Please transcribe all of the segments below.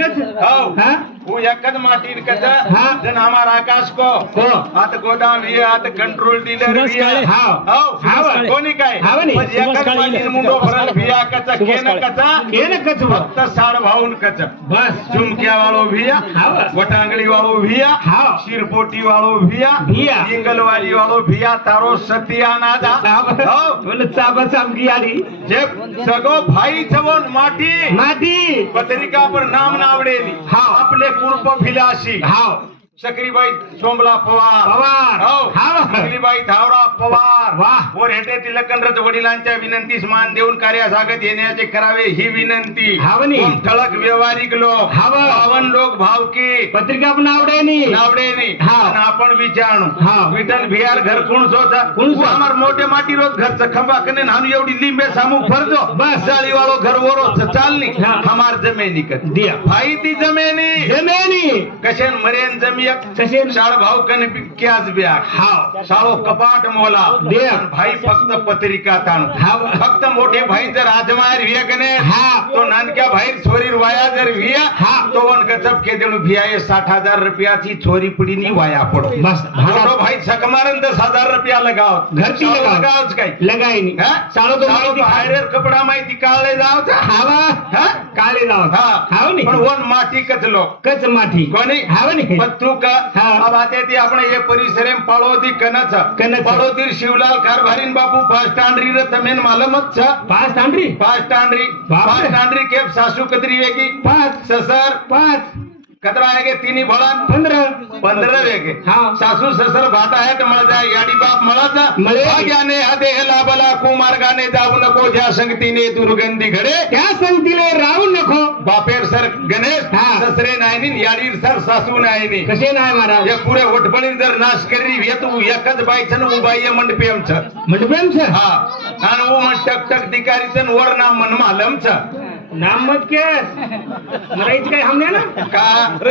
कच हो હા वो यकद माटीर कद हां आकाश को को गोदाम हे हात कंट्रोल डीलर हे हां हां कोणी काय पण यकद माटीर मुंडो भरन भिया कच केन कच केन कच फक्त साड भाऊन वाळो भिया शिरपोटी वाळो भिया भिया वाळो भिया तारो सतियानादा हो बोल चाबा सामगी सगो भाई छवन माती माटी पत्रिका पर नाम नावडेली हा आपले पूर्व पिलासी हाँ शकरीबाई सोमला पवार. पवार. हो. शकरीबाई धावरा पवार. वर हेटेतील लखनरथ वडिलांच्या विनंतीस मान देऊन कार्यासागत येण्याचे करावे ही विनंती. ठळक व्यवहारिक लोक. पावन लोक भावकी. पत्रिका पण आवडेनी आवडेनी आपण विचारणू. विठल भियार घर कुण सोचा कुणसामर मोठे माटी रोज घरचं. खंबा कने नानू एवढी लिंबे सामू फरजो. बस. चाली वालो घर वरो चालनी. हमार जमेनी कर दिया. भाई ती जमेनी. जमेनी. कशन मरेन जमीन बिया कसे शाळ भाऊ कने क्याच बिया हाव शाळो कपाट मोला. दे भाई फक्त पत्रिका ताण. हाव. फक्त मोठे भाई जर आजमायर विया कने हा तो नानक्या भाई छोरी वाया जर विया हा तो वन गजब के देणू भिया ये साठ हजार रुपया ची छोरी पुडी नी वाया पडो. बस मोठो भाई सकमारन दस हजार रुपया लगाव घर लगाव लगावच काय लगाय नाही. शाळो तो बाहेर कपडा माहिती काढले जाव हावा. ખાલી રાવ હા. ખાવ ને. પણ ઓન માઠી કચલો કચ માઠી. કોની? હાવ ને. બધું ક આ વાતે થી આપણે એ પરિસરે પાળોથી કનચ કનચ પાળોથી શિવલાલ કારભારીન બાપુ ફાસ્ટ તમે માલમ જ છે. ફાસ્ટ આંડરી ફાસ્ટ સાસુ કદરી વેગી? પાંચ. સસર. પાંચ. कदरा आहे गे तिन्ही पंधरा. पंधरा वेगे. हा. सासू ससर भाटा आहे तर मला जाय याडी बाप मळाचा. मळे. भाग्याने हदे लाभला कुमार्गाने जाऊ नको ज्या संगतीने दुर्गंधी घडे. त्या संगतीले राहू नको. बापेर सर गणेश. ससरे नाही याडीर सर सासू नाही कसे नाही महाराज? या पुरे वटबळी जर नाश करी येतो एकच बायचं न उबाई मंडपेम छ मंडपेम છે हा. आणि उ म्हण टक टक दिकारीचं न वर नाम मन मालम छ नाम मत क्या मराईच काय हमने ना? का?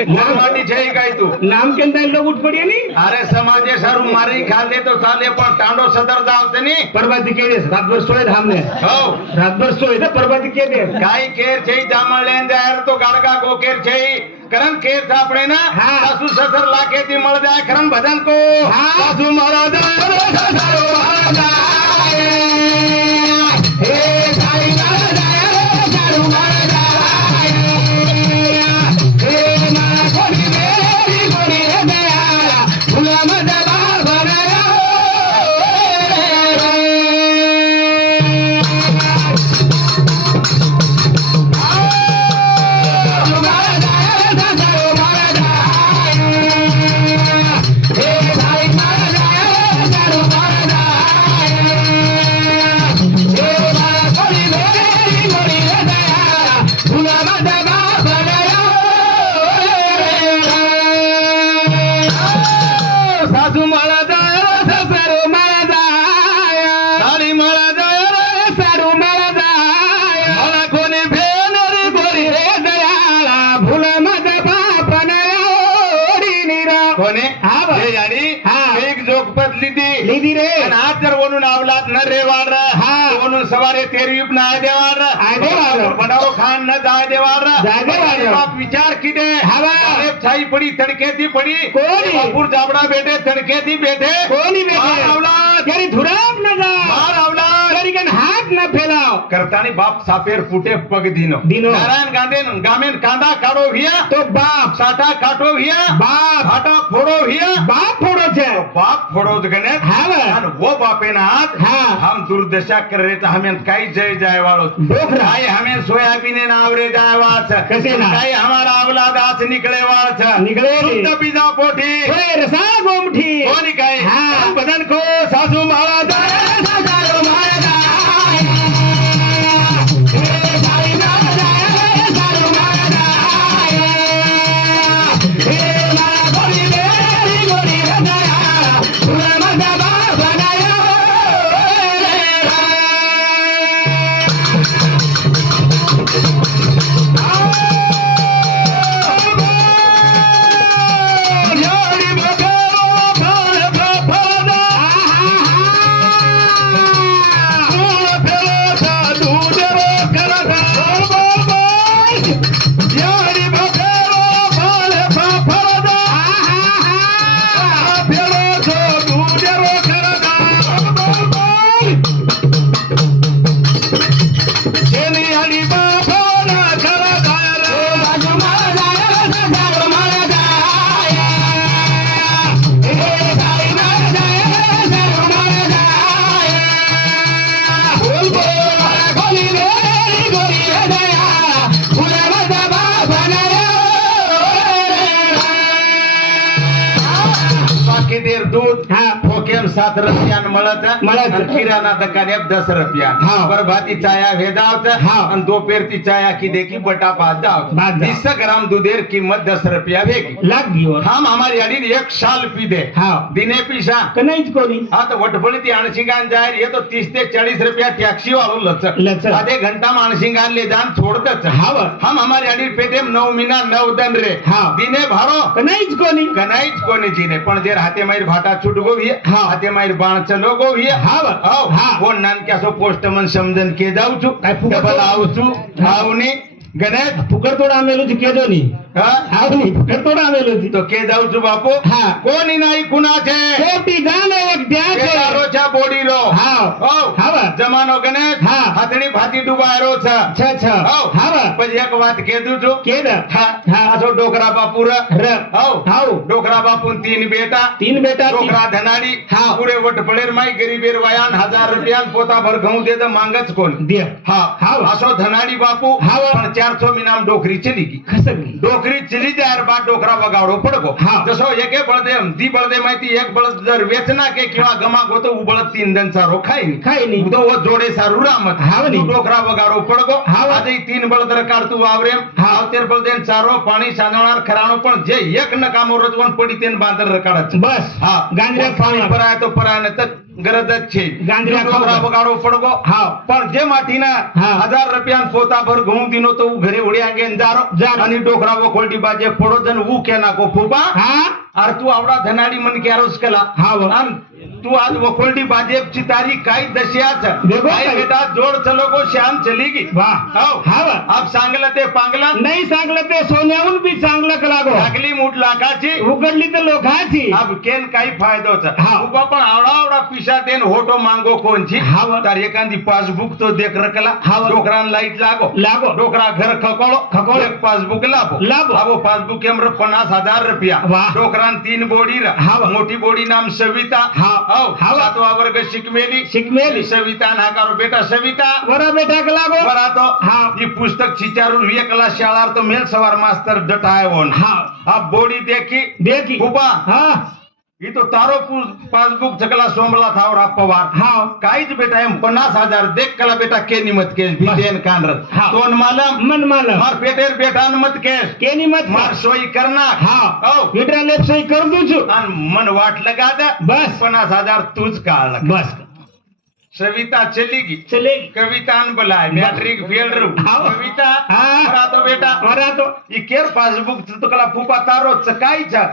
मुसलमानी जय काय तू? नाम के अंदर लोग उठ पड़िए नी अरे समाज सर मारी खा तो साले पण तांडो सदर जावते नी परबाती के देस रात भर सोए हमने। हो। रात भर सोए ना परबाती के देस काय केर छे जामळ लेन जायर तो गाडगा गोकेर छे। करण केर सापडे ना? सासू ससर लाके ती मळ जाय करन भजन को। सासू महाराज सासू महाराज हे जात न रेवार हा म्हणून सवारे तेरी ना देवार देवार खान न जा देवार जाय विचार किदे। हवा। छाई पडी तणकेती पडी। कोणी बापूर जाबडा बेटे तणकेती बेटे। कोणी बेटे। आवला तेरी न आवला તરીકે હાથ ન ફેલાવ કરતાની બાપ સાફેર ફૂટે પગ દીનો દીનો નારાયણ ગાંધે ગામેન કાંદા કાઢો વ્યા તો બાપ સાટા કાઢો વ્યા બાપ હાટા ફોડો વ્યા બાપ ફોડો છે બાપ ફોડો તો ગને હાવે અને વો બાપે ના હાથ હા હમ દુર્દશા કરે તો હમે કઈ જઈ જાય વાળો ભાઈ હમે સોયાબીન ના આવરે જાય વાળ છે કસે ના કઈ અમારા આવલા દાસ નીકળે વાળ છે નીકળે શુદ્ધ બીજા પોઠી રસા ગોમઠી કોની કઈ હા બદન કો સાસુ मेरा ना दस रुपया. हाँ बर्बादी चाया वेदावत हाँ अन दोपहर की चाया की देखी बटा पा जाओ बीस ग्राम दूधेर कीमत दस रुपया भेगी. लग गई हम हमारी अड़ी एक साल पी दे. हाँ दिने पीसा कनाई को नहीं हाँ तो वटबोली थी अनसिंगान जाए ये तो तीस से चालीस रुपया टैक्सी वालों लचक. लचक. आधे घंटा में अनसिंगान ले जान छोड़ दे हाँ हम हमारी अड़ी पेटेम नौ महीना नौ दिन रे. हाँ दिने भरो. कनाई को नहीं कनाई को नहीं जीने. पण जेर हाथे मायर भाटा छूट गो भी हाथे मायर बाण चलो गो भी हाँ જાવ કોણ નામ કે છો? પોસ્ટમન સમજન કે જાઉં છું. કે ભલા આવું છું. આવું નહીં. ગણેશ ફુકર તોડા આમેલું જ કેજો નહીં. आवली. करतो ना बापू. हा. कोणी नाही कुणाचे? शेवटी बोडी रो हा. ओ जमानो गणेश हा. भाती डुबायरो छ छ. वात के दूजो के डोकरा बापू र. हो. बापू तीन बेटा. तीन बेटा डोकरा धनाडी. हा पुरे वट पडेर माई गरीबेर वयान हजार रुपया पोता भर घेऊन दे मांगच कोण? दे. हा. हा असो धनाडी बापू. हा पण चारसो मिनाम डोकरी चली गी खसक डोक चली ત્યાર બાદ ડોકરા વગાડો પડગો હા. જસો એકે બળદે દી બળદે માહિતી એક બળદ દર વેચના કે કેવા ગમા ગોતો ઉ બળદ તીન દન સારો ખાઈ ની ખાઈ ની. તો ઓ જોડે સારું રામત હાવ ની. તું ડોકરા વગાડો પડગો હાવ. આજે ઈ તીન બળદ રકાડતું વાવરેમ હા. આવતેર બળદેન ચારો પાણી સાંજણાર ખરાણો પણ જે એક નકામો રજવન પડી તેન બાંદર રકાડત છે બસ હા ગાંજરા પાણી ખાવા પરાય તો પરાય ને તક ગરજ જ છે. ડોકરા પડગો હાવ. પણ જે માટીના હા. હજાર રૂપિયા પોતા પર ઘઉં દીનો તો હું ઘરે ઉડી આગે જારો. જારો. અને ડોકરા વખોલટી બાજે ફોડો જન હું કે નાખો? ફૂપા હા. આર તું આવડા ધનાડી મન ક્યારો કલા? હા આમ तू आज वकोल्डी भाजप की तारी काई दशियाच काय बेटा जोड चलो गो श्याम चली गी वाह हो. हाव अब सांगलं ते पांगला? नाही सांगलं ते सोन्याहून बी चांगलं लागो? लागली मूठ लाखाची. उघडली तर लोकाची. अब केन काही फायदोच. उभा पण आवडा आवडा पिशा देन होटो मांगो कोणची. हाव तर एखादी पासबुक तो देख रकला. हाव डोकरान लाइट लागो. लागो. डोकरा घर खकोळो. खकोळ. एक पासबुक लाभो. लाभो. आवो पासबुक केमर पन्नास हजार रुपया. डोकरान तीन बोडी हाव मोठी बोडी नाम सविता. हा. हाव सातवा वर्ग शिकमेली. शिकमेली. सविता नाकारो बेटा सविता. बरा बेटा के लागो. बरा तो हां ई पुस्तक चिचारू ये कला शाळार तो मेल सवार मास्तर डटाय होन हां अब बॉडी देखी. देखी. बुबा हां. ઈ તો તારો પાસબુક જકલા સોમલા થાવરા પવાર હા. કાઈ જ બેટા એમ પચાસ હજાર દેખ કલા બેટા કે નિમત કેસ ભીદેન કાનરત. તોન માલમ. મન માલમ માર પેટેર બેટા મત કેસ કે? નિમત માર સોઈ કરના હા. ઓ વિડરા લેપ સોઈ કર દઉં છું. અન મન વાટ લગા દે બસ. પચાસ હજાર તું જ કાળ લગ બસ. सविता चलेगी। चलेगी। कविता बोला मैट्रिक फेल रू कविता वरा तो बेटा। तो ई केर पासबुक तुकला फुपा तारो चकाई छ।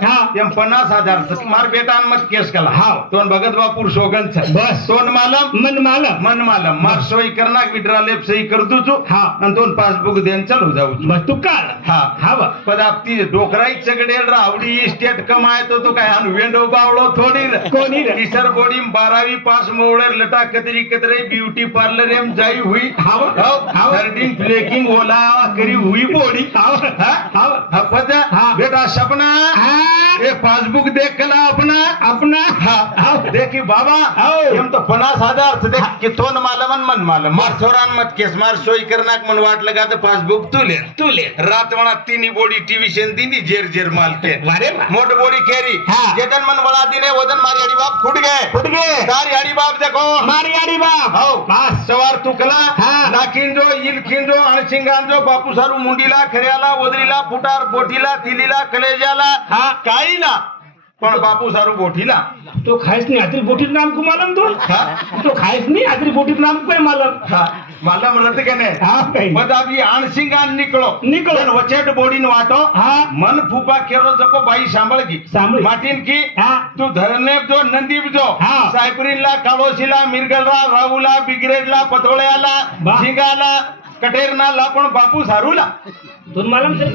पन्नास हजार मार बेटा मत केस कला। हाँ। तोन भगत बापुर सोगन सोन बस। तोन मालम? मन मालम मन मालम मार सोई करना विड्रा लेप सही कर दू छु। हाँ। अन तोन पासबुक देन चल हो जाऊ बस तू काल हां। हां ती डोकराई चगडे रावडी स्टेट कमाय तो तो काय वेंडो बावडो थोडी कोणी किसर बोडी 12वी पास मोडे लटा तरी एकत्र ब्युटी पार्लर एम जाई हुई हाव हाव हर्डिंग फ्लेकिंग ओला करी हुई बोडी हाव हाव हाँ बेटा सपना? ये पासबुक देख कला अपना? अपना. हाव देखी बाबा? हो. हम तो पन्नास साधा से देख कि तोन मालमन मन मालम. मार छोरान मत केस मार सोई करना मन वाट लगा तो पासबुक तू ले. तू ले. रात वणा तीनी बोडी टीवी शेन दीनी जेर जेर माल के. मारे मोट बोडी केरी. जेतन मन बड़ा दिने वजन मारी अड़ी बाप फुट गए. फुट गए. सारी अड़ी बाप देखो. मारिया गाडी बा हो. मास सवार तुकला. नाकिंजो जो बापू बापूसारू मुंडीला खऱ्याला वदरीला फुटार बोटीला तिलीला कलेजाला. काळीला पण बापू सारू बोठीला तो खायच नाही आदरी बोटीत नाम कु मालम तो? तो खायच नाही आदरी बोटीत नाम को है मालम? मला म्हणत का नाही मग आम्ही आणशिंगान निकळो. निकळो. पण वचेट बोडीन वाटो. हा. मन फुपा केरो जको बाई सांभाळ की. सांभाळ. माटीन की तू धरणे जो नंदीप जो. सायपुरीला काळोशीला मिरगलरा राहुला बिग्रेडला पतोळ्याला बा. झिंगाला कटेरनाला पण बापू सारूला. दोन सर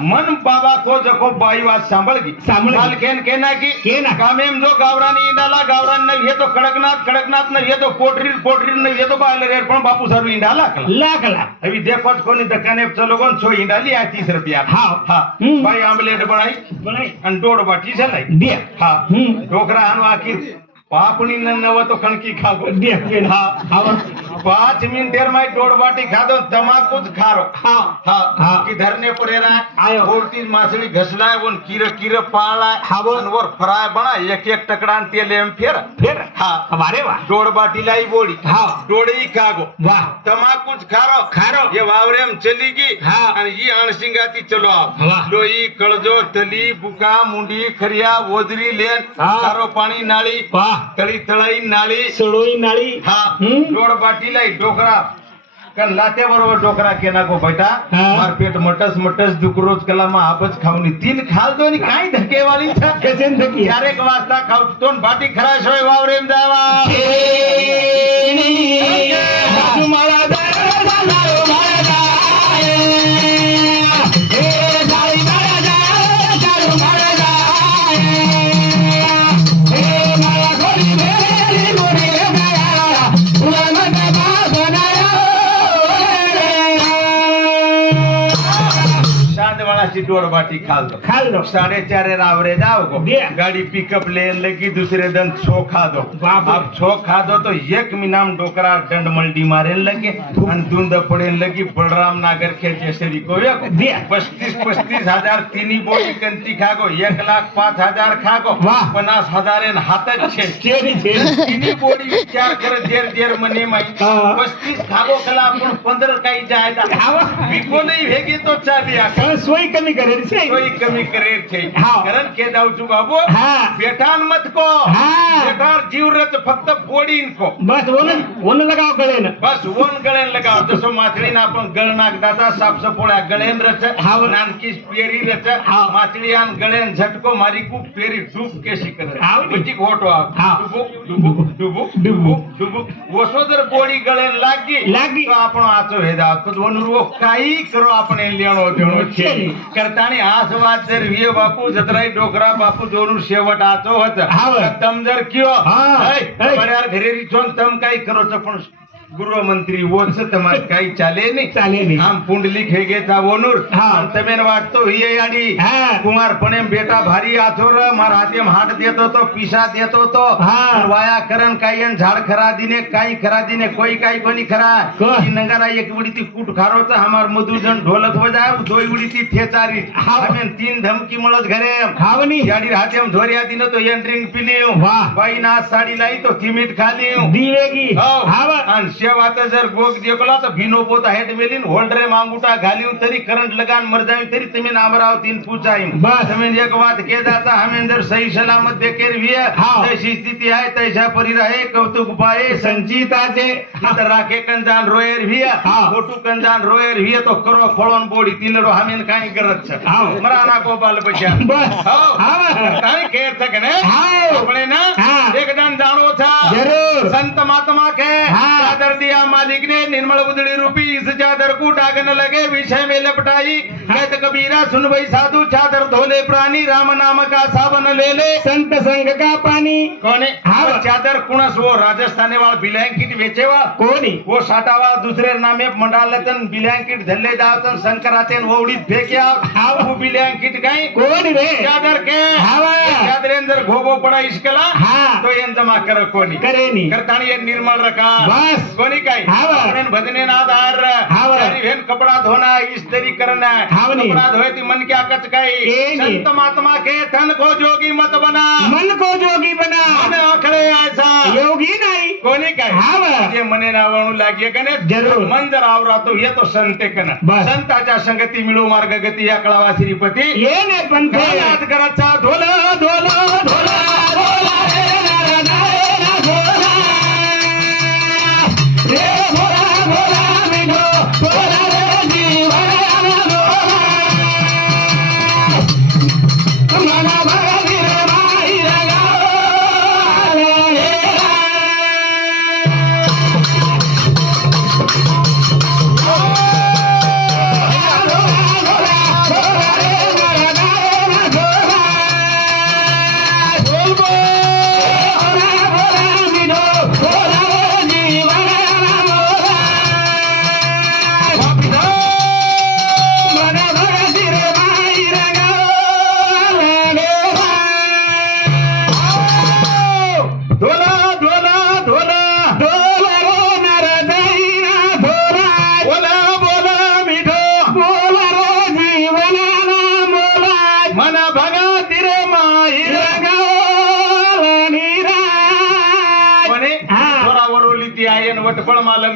मन बाबा को जको बाई सांभळ केन कामेम जो गावरानी इंडाला गावरान तो कडकनाथ कडकनाथ नाही हे तो पोटरी पोटरी नाही पण बापू सर इंडा लागला लागला कोणी दकाने चलो कोण छो इंडाली आहे तीस रुपया हा. बाई आमलेट बनाई आणि डोड बाटी झालाय हा. બાકી પાપણી ન નવ તો કણકી ખા પડે પેઢા પાંચ મિનિટ માં દોઢ બાટી ખાધો ને તમાકુ જ ખારો હા હા હા. કિધર ને પુરેરા આયો. બોલતી માછલી ઘસલાય વન કીરે કીરે પાળાય હા, બોલ. અને વર ફરાય બના એક એક ટકડા ને તેલ એમ ફેર ફેર હા વારે વાહ દોઢ બાટી લાઈ બોડી હા દોઢ ઈ કાગો વાહ તમાકુ જ ખારો ખારો. એ વાવરે એમ ચલી ગઈ હા. અને ઈ અણસિંગાતી ચલો આવ વાહ. લોહી કળજો તલી બુકા મુંડી ખરિયા વોદરી લેન હા. ખારો પાણી નાળી વાહ તળી તળાઈ નાળી સડોઈ નાળી હા હમ. દોઢ બાટી दिलाय डोकरा. कारण लाते बरोबर डोकरा केना गो बेटा? मारपेट मटस मटस दुकरोज कला मा आपच खाऊनी. तीन खाल दो काय धकेवाली छा? कजन धकी एक वाजता खाऊ. तोन बाटी खराश होय वावरेम जावा. तुम्हाला डोर बाटी खाल्लो खाल्लो साडेचारे रावरे जाओ को गाड़ी पिकअप ले लेगी दूसरे दिन छो खा दो। अब छो खा दो तो एक मिनाम डोकरा दंड मल्डी मारे लगे। धुंध पड़े लगी बलराम नागर के जैसे को हो पस्तीस पस्तीस हजार तीन बोली कंती खागो एक लाख पांच हजार खागो पन्नास हजार हातच छे। तिन्ही बोली विचार कर जेर देर मने माई। पस्तीस खागो कला पंद्रह का ही जाएगा विको नहीं भेगे तो चालिया सोय कमी સોય કમી કરે છે કોઈ કમી કરે છે હા. કરણ કે દાવ છું બાબુ હા બેઠાન મત કો હા. બેઠાર જીવ રત ફક્ત બોડીન કો બસ ઓને ઓને લગાવ ગળે ને બસ વન ગળે લગાવ દસો માછલી ના પણ ગળ નાખ દાદા સાપ સપોળા ગળે રચ હા. નાનકી પેરી રચ હા. માછલી આન ગળે ઝટકો મારી કુ પેરી ડૂબ કેસી કરે હા. પછી ખોટો આવ હા. ડૂબુક ડૂબુક ડૂબુક ડૂબુક ડૂબુક વસોદર બોડી ગળે લાગી લાગી. તો આપણો આચો હેદા તો વનરુઓ કાઈ કરો આપણે લેણો દેણો છે છે નહીં. કરતાની આસ વાત છે વિય બાપુ જતરાઈ ડોકરા બાપુ જોનું શેવટ આતો હતો. તમ દર કયો હા. ઘરે ને તમ કઈ કરો છો પણ ગૃહમંત્રી વો છે તમારે કાઈ ચાલે નહીં ચાલે નહીં. આમ પુંડલી ખેગે તા વોનુર હા. અને તમે ને વાટતો હિય યાડી હા. કુમાર પણ એમ બેટા ભારી આથોર માર હાથે હાટ દેતો તો પીસા દેતો તો હા. અને વાયા કરન કાઈ એન ઝાડ ખરા દીને કાઈ ખરા દીને કોઈ કાઈ કોની ખરા કોણ? ઈ નંગારા એક ઉડીથી કૂટ ખારો તો હમાર મધુજન ઢોલક વજાવ દોઈ ઉડીથી થેચારી હા. અમે તીન ધમકી મળત ઘરે એમ ખાવની જાડી હાથે એમ ધોરિયા દીનો તો એન ડ્રિંક પી લ્યું વાહ. ભાઈ ના સાડી લાઈ તો થીમીટ ખા લ્યું દીવેગી હાવ. હાવા शेवात जर गोग देखला तर भिनो पोत आहे मेलीन. होल्डरे मांगुटा घालीव तरी करंट लगान मर जाई तरी तुम्ही अमरावतीन पूछाईन बस. हमें एक वाद केदाचा दाता जर सही सलामत देखेर भी है जैसी स्थिति है परी रहे कौतुक पाए संचिता से राखे कंजान रोयर भी है फोटू कंजान रोयर भी तो करो खोळोन बोडी तिलड़ो हमें काई करत छ. मराना को बाल बचा बस. हां. केर तक ने हां ना एकदम दान था जरूर. संत महात्मा के. चादर दिया मालिक ने निर्मल उदड़ी रूपी इस चादर को डागन लगे विषय में लपटाई। कहत कबीरा सुन भाई साधु चादर धोले प्राणी राम नाम का साबन ले ले। संत संघ का पाणी कौन है? हाँ। वो चादर कुणस वो राजस्थानी वाला ब्लैंकेट बेचे वाला? कोणी वो साटा वाला दूसरे नामे मंडालतन ब्लैंकेट धल्ले दावतन शंकरातेन वो उड़ी फेंके हाँ। वो ब्लैंकेट कहीं कोणी रे? चादर के। हाँ। चादर अंदर घोबो पड़ा इसकला। हाँ। तो ये जमा करो कोनी करे नी। करताणी ये निर्मल रखा। बस. कोणी काय? भजने नादार भेन कपडा धोना इस्त्री करना हाव नी. कपडा धोए ती मन क्या कच काय. संत महात्मा के तन को जोगी मत बना. मन को जोगी बना. मन आखडे ऐसा. योगी नाही. कोणी काय? हाव. जे मने नावणू लागे कने जरूर. मन जर आवरातो ये तो संते कन. संताच्या संगती मिळू मार्ग गती या कळावा श्रीपती. ये ने पंथे कराचा ढोल ढोल ढोल भोला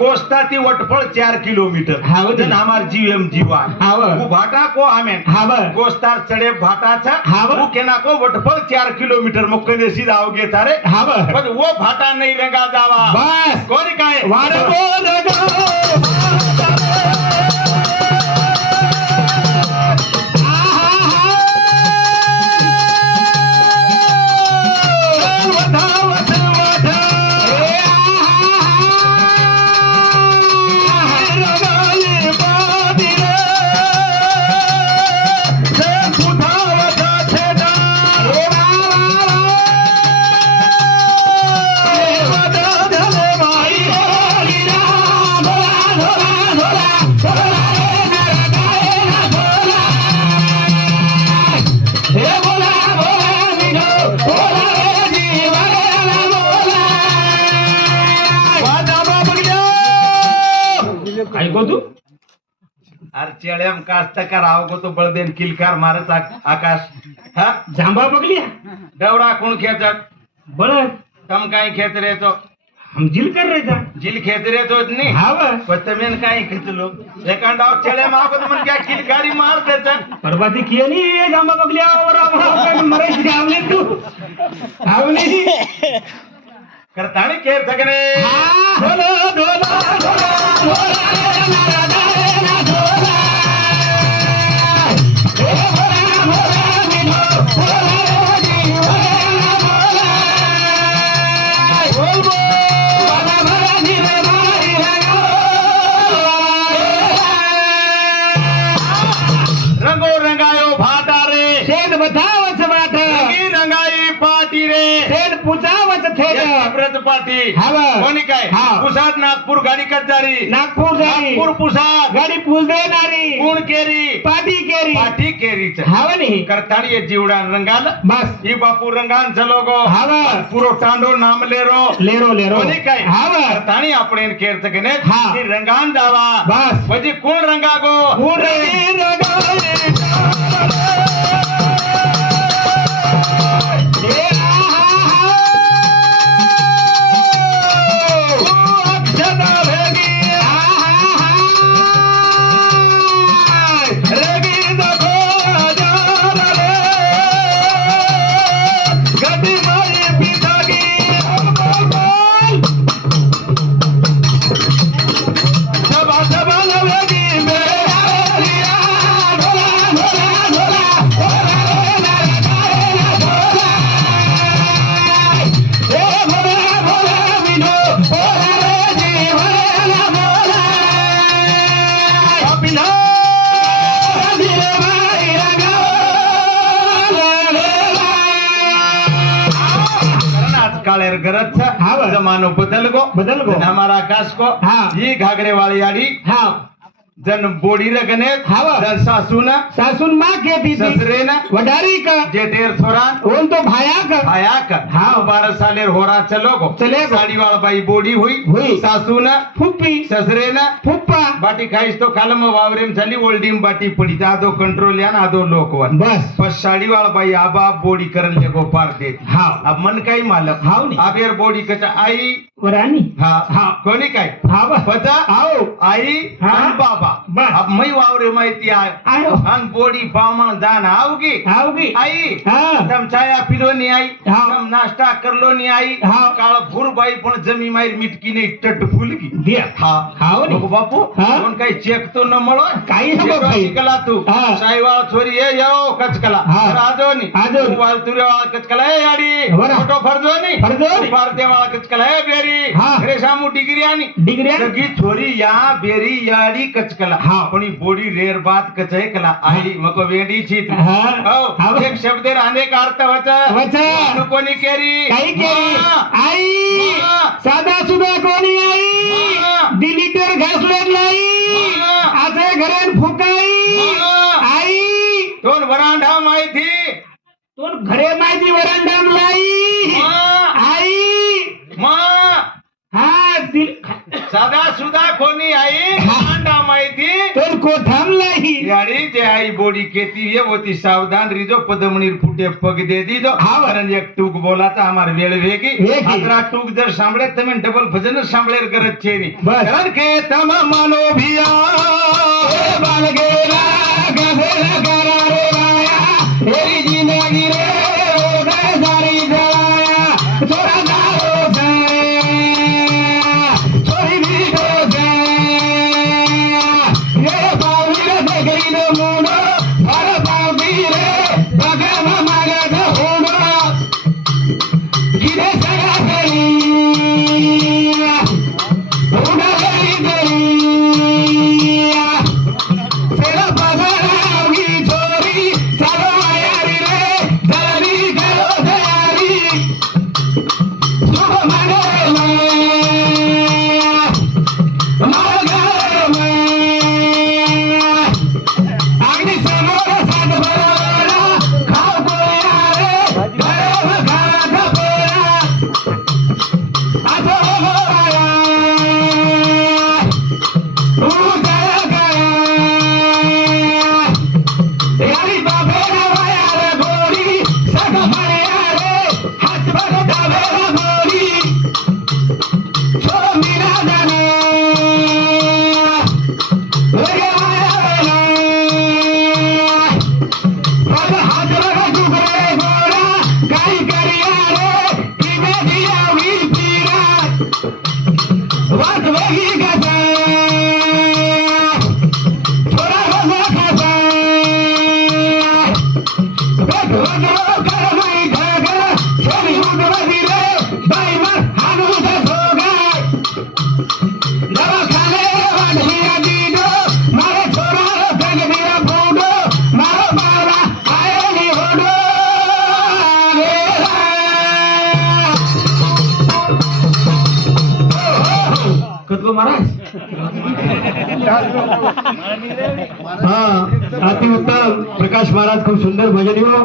कोस्ता ती वटफळ चार किलोमीटर. हाव नी. जन हमार जीवा हाव वो भाटा को हमें हाव कोस्तार चढे भाटाचा. हाव. वो केना को वटफळ चार किलोमीटर. मुक्कनेशी जाओगे तारे हाव पण वो भाटा नाही रंगा जावा. बस. कोणी काय? वारगो रगो अरे चेळ्याम कास्त का राव गो तो बळदेन किलकार मारत आकाश? हा? जांभा बघलिया डवरा कोण खेचत? बळ तम काय खेच रे तो? हम जिल कर रहे था जिल खेच रे तो नाही हाव पतमेन काय खेचलो? डाव चेळ्या मागत मग क्या किलकारी मार त्याचा बर्बादी किया नहीं ये जांभा बघलिया और अब हम मरे आवले तू? आवले? करताणी खेळ सगळे. धोला धोला धोला रंगो पुजावच थेट व्रत पाटी हाव. कोणी काय हा. पुसाद नागपूर गाडी कचारी नागपूर जाई नागपूर पुसाद गाडी पूज देणारी कोण केरी पाटी केरी पाटी केरीच हाव नाही करताणी हे जीवडान रंगाल बस ही बापू रंगांचं लोगो हाव पुरो टांडो नाम लेरो लेरो लेरो कोणी काय हाव करताणी आपण केरच गणे हा. की रंगान जावा बस हाव. जमानो बदल गो बदल गो. जन हमारा आकाश को हा. ही घागरे वाली आड़ी हा जन बोडी रे गणेश हाव. जन सासूना सासून मा खेती थी ससरेना वडारी का। जेठेर छोरा ओन तो भाया का। आया का। हाव. बारह सालेर होरा चलो गो चले. साड़ी वाला बाई बोडी हुई हुई. सासूना फुप्पी। ससरेना फुप्पा। बाटी खाईस तो कालम वावरेम झाली ओल्डीम बाटी पडी। आदो कंट्रोल या ना आदो लोकवन बस। बस साड़ी वाला बाई आबा बोडी करल ले गो पार देती हाव अब मन काही मालक। हाव नी. अब यार बोडी कचा आई। वरानी। हा। हा. कोणी काय हाव। पचा आओ। आई हा. बाबा। अब मै वावरे माहिती आहे आयो बोडी बामण जाण आवगी आओगी आई हा तम चाया पिलो नी आई हा. तम नाश्ता करलो नी आई हा. काळ भूर बाई पण जमी मारी मिटकी नाही टट फुलगी दिया हा हाव नी. बघ बापू हा. कोण काही चेक तो न मळो काही नको येतो काही. शिकला तू हा. साईवाळ छोरी ये यो कचकला हा. आजो नी आजो नी. तू वाल तुरे वाळ कचकला ए. फोटो फरजो नी फरजो नी. पारते वाळ कचकला ए बेरी हा. रे सामू डिग्री आणि डिग्री? सगळी छोरी या बेरी याडी कचकला हा. पण ही बोडी रेर बात कचय कला आई मको वेडी छी तू हा. हो हा. एक शब्द अनेक अर्थ वच वच. कोणी केरी काही केली हा. आई हा. साधा सुद्धा कोणी आई हा. दी लिटर घासलेत लाई. आचे घरेन फुकाई. आई दोन वरांढा माहिती तो घरे माहिती वरंडाम लाई सदा सुधा कोणी आई? मांडा माहिती? तर को थांबलाही जे आई बोडी केती ये होती सावधान रिजो पदमणीर फुटे पग दे दी जो हा वरन एक टूक बोलाता हमार वेळ वेगी अकरा टूक जर सांभळे तमें डबल भजन सांभळेर करत छे नी बस के तमा मानो भिया बालगे. वासवाही का हा अतिउत्तम प्रकाश महाराज खूप सुंदर भजनी हो.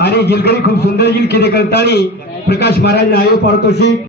आणि जिलकरी खूप सुंदर जिलकिरी करताळी प्रकाश महाराज आयो पारितोषिक